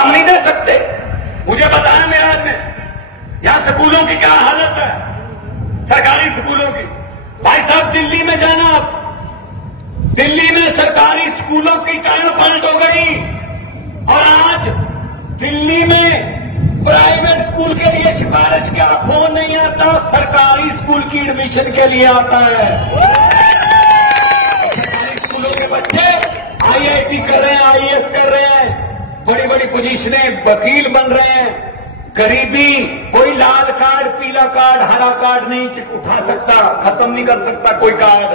हम नहीं दे सकते। मुझे बताया मेरठ में यहां स्कूलों की क्या हालत है, सरकारी स्कूलों की। भाई साहब दिल्ली में जाना, आप दिल्ली में सरकारी स्कूलों की काया पलट हो गई और आज दिल्ली में प्राइवेट स्कूल के लिए सिफारिश का फोन नहीं आता, सरकारी स्कूल की एडमिशन के लिए आता है। सरकारी स्कूलों के बच्चे आईआईटी कर रहे हैं, आईएएस कर रहे हैं, बड़ी बड़ी पोजीशनें, वकील बन रहे हैं। गरीबी, कोई लाल कार्ड, पीला कार्ड, हरा कार्ड नहीं उठा सकता, खत्म नहीं कर सकता कोई कार्ड।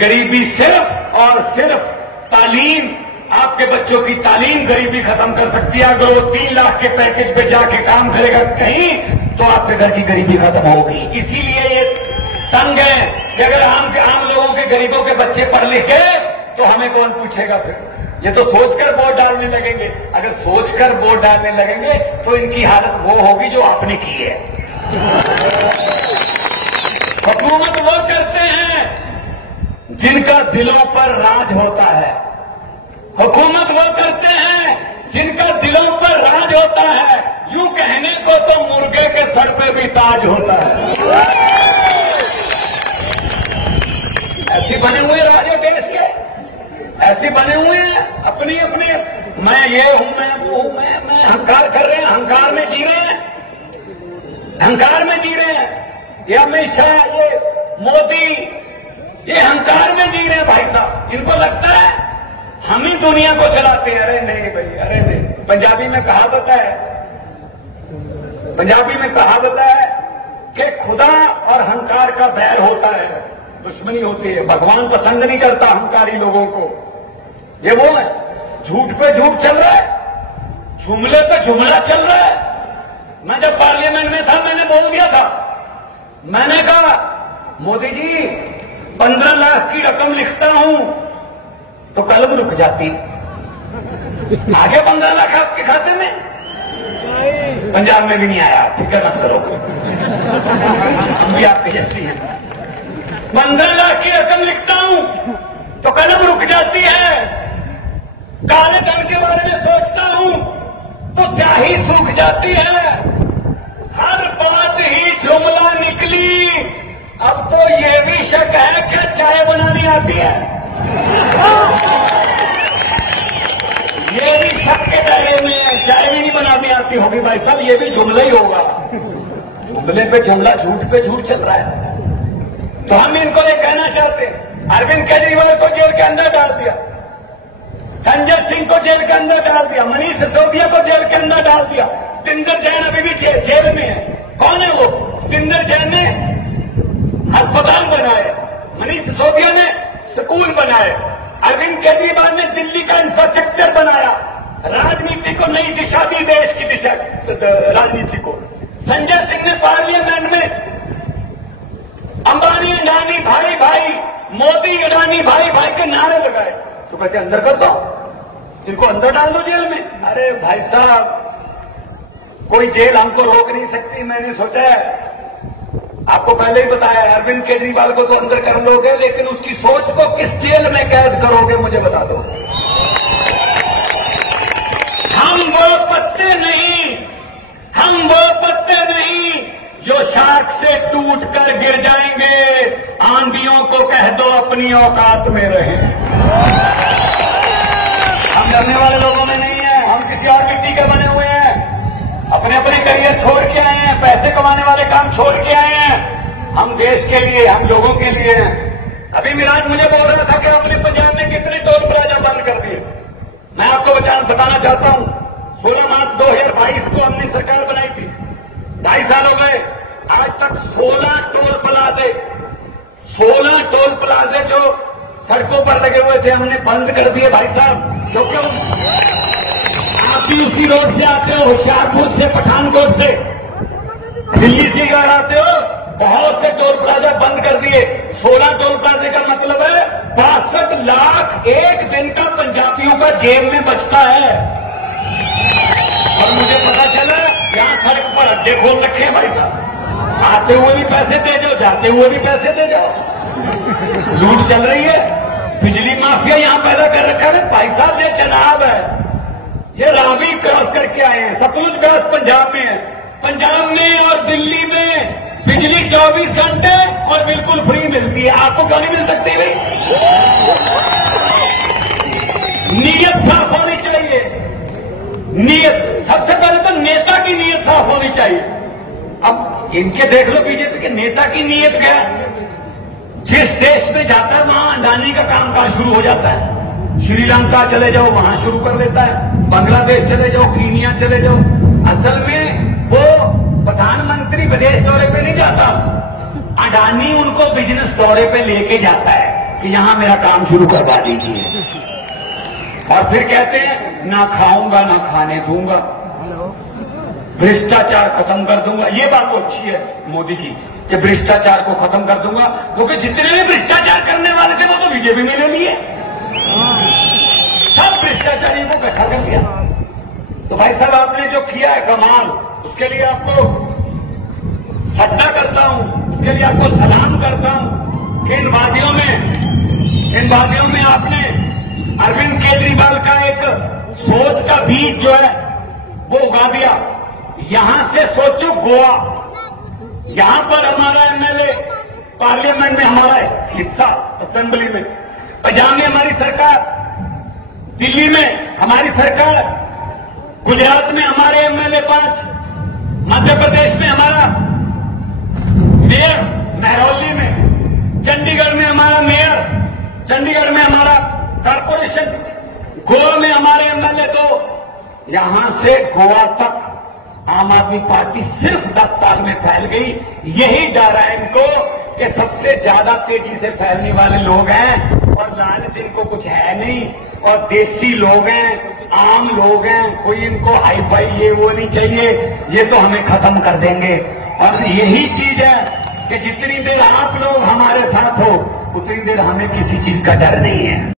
गरीबी सिर्फ और सिर्फ तालीम, आपके बच्चों की तालीम गरीबी खत्म कर सकती है। अगर वो 3 लाख के पैकेज पे जाके काम करेगा कहीं, तो आपके घर की गरीबी खत्म होगी। इसीलिए ये तंग है कि अगर आम लोगों के, गरीबों के बच्चे पढ़ लिख गए तो हमें कौन पूछेगा फिर। ये तो सोचकर वोट डालने लगेंगे। अगर सोचकर वोट डालने लगेंगे तो इनकी हालत वो होगी जो आपने की है। हुकूमत वो करते हैं जिनका दिलों पर राज होता है। हुकूमत वो करते हैं जिनका दिलों पर राज होता है। यूं कहने को तो मुर्गे के सर पे भी ताज होता है। ऐसे बने हुए राजे देश के, ऐसे बने हुए हैं अपनी अपने, मैं ये हूं, मैं वो हूं, मैं अहंकार कर रहे हैं, अहंकार में जी रहे हैं, अहंकार में जी रहे हैं। ये अमित शाह, ये मोदी, ये अहंकार में जी रहे हैं भाई साहब। इनको लगता है हम ही दुनिया को चलाते हैं। अरे नहीं भाई, अरे नहीं। पंजाबी में कहावत है, पंजाबी में कहावत है कि खुदा और अहंकार का बैर होता है, दुश्मनी होती है। भगवान पसंद नहीं करता अहंकारी लोगों को। ये वो है, झूठ पे झूठ चल रहा है, जुमले पे जुमला चल रहा है। मैं जब पार्लियामेंट में था मैंने बोल दिया था, मैंने कहा मोदी जी 15 लाख की रकम लिखता हूं तो कलम रुक जाती, आगे 15 लाख आपके खाते में। पंजाब में भी नहीं आया, फिक्र मत करो, हम भी आपके जैसी हैं। 15 लाख की रकम लिखता हूं तो कलम रुक जाती है, काले धन के बारे में सोचता हूं तो स्याही सूख जाती है। हर बात ही जुमला निकली, अब तो ये भी शक है कि चाय बनानी आती है। ये भी शक के दायरे में है, चाय भी नहीं बनानी आती होगी भाई साहब, ये भी जुमला ही होगा। जुमले पे जुमला, झूठ पे झूठ चल रहा है। तो हम इनको ये कहना चाहते हैं, अरविंद केजरीवाल को जेल के अंदर डाल दिया, संजय सिंह को जेल के अंदर डाल दिया, मनीष सिसोदिया को जेल के अंदर डाल दिया, सतिंदर जैन अभी भी जेल में है। कौन है वो? सतिंदर जैन ने अस्पताल बनाए, मनीष सिसोदिया ने स्कूल बनाए, अरविंद केजरीवाल ने दिल्ली का इंफ्रास्ट्रक्चर बनाया, राजनीति को नई दिशा दी, देश की दिशा राजनीति को। संजय सिंह ने पार्लियामेंट में अंबानी अडानी भाई भाई, मोदी अडानी भाई भाई के नारे लगाए, तो कहते अंदर कर दो, इनको अंदर डाल दो जेल में। अरे भाई साहब, कोई जेल हमको रोक नहीं सकती। मैंने सोचा है, आपको पहले ही बताया, अरविंद केजरीवाल को तो अंदर कर लोगे, लेकिन उसकी सोच को किस जेल में कैद करोगे मुझे बता दो। हम वो पत्ते नहीं, हम वो पत्ते नहीं जो शाख से टूट कर गिर जाएंगे। आंधियों को कह दो अपनी औकात में रहे। हम डरने वाले लोगों में नहीं है, हम किसी और मिट्टी के बने हुए हैं, अपने अपने करियर छोड़ के आए हैं, पैसे कमाने वाले काम छोड़ के आए हैं। हम देश के लिए, हम लोगों के लिए हैं। अभी मिराज मुझे बोल रहा था कि आपने पंजाब में कितने टोल प्लाजा बंद कर दिए। मैं आपको बताना चाहता हूं, 16 मार्च 2022 को हमने सरकार बनाई थी, 2.5 साल हो गए, आज तक 16 टोल प्लाजे जो सड़कों पर लगे हुए थे हमने बंद कर दिए भाई साहब। क्योंकि आप भी उसी रोड से आते हो, होशियारपुर से, पठानकोट से, दिल्ली से घर आते हो, बहुत से टोल प्लाजा बंद कर दिए। 16 टोल प्लाजे का मतलब है 62 लाख एक दिन का पंजाबियों का जेब में बचता है। और मुझे पता चला यहां सड़क पर अड्डे खोल रखे हैं भाई साहब, आते हुए भी पैसे दे जाओ, जाते हुए भी पैसे दे जाओ, लूट चल रही है। बिजली माफिया यहां पैदा कर रखा है भाई साहब, ये जनाब है, ये रावी लेके आए हैं। सतलुज ब्यास पंजाब में है, पंजाब में और दिल्ली में बिजली 24 घंटे और बिल्कुल फ्री मिलती है। आपको क्यों नहीं मिल सकती भाई? नीयत साफ होनी चाहिए। नीयत सबसे पहले तो नेता की नीयत साफ होनी चाहिए। अब इनके देख लो बीजेपी के नेता की नीयत क्या है? जिस देश में जाता है वहां अडानी का कामकाज शुरू हो जाता है। श्रीलंका चले जाओ वहां शुरू कर लेता है, बांग्लादेश चले जाओ, कीनिया चले जाओ। असल में वो प्रधानमंत्री विदेश दौरे पे नहीं जाता, अडानी उनको बिजनेस दौरे पे लेके जाता है कि यहां मेरा काम शुरू करवा दीजिए। और फिर कहते हैं ना खाऊंगा ना खाने दूंगा, भ्रष्टाचार खत्म कर दूंगा। ये बात तो अच्छी है मोदी की कि भ्रष्टाचार को खत्म कर दूंगा, क्योंकि जितने भी भ्रष्टाचार करने वाले थे वो तो बीजेपी में ले लिए, सब भ्रष्टाचारियों को इकट्ठा कर लिया। तो भाई साहब आपने जो किया है कमाल, उसके लिए आपको सजदा करता हूं, उसके लिए आपको सलाम करता हूं कि इन वादियों में आपने अरविंद केजरीवाल का एक सोच का बीज जो है वो उगा दिया। यहां से सोचो गोवा, यहां पर हमारा एमएलए पार्लियामेंट में हमारा हिस्सा असेंबली में, पंजाब में हमारी सरकार, दिल्ली में हमारी सरकार, गुजरात में हमारे एमएलए 5, मध्य प्रदेश में हमारा मेयर महरौली में, चंडीगढ़ में हमारा मेयर, चंडीगढ़ में हमारा कॉर्पोरेशन, गोवा में हमारे एमएलए। तो यहां से गोवा तक आम आदमी पार्टी सिर्फ 10 साल में फैल गई। यही डर है इनको कि सबसे ज्यादा तेजी से फैलने वाले लोग हैं और लालच इनको कुछ है नहीं, और देसी लोग हैं, आम लोग हैं, कोई इनको हाई फाई ये वो नहीं चाहिए, ये तो हमें खत्म कर देंगे। और यही चीज है कि जितनी देर आप लोग हमारे साथ हो उतनी देर हमें किसी चीज का डर नहीं है।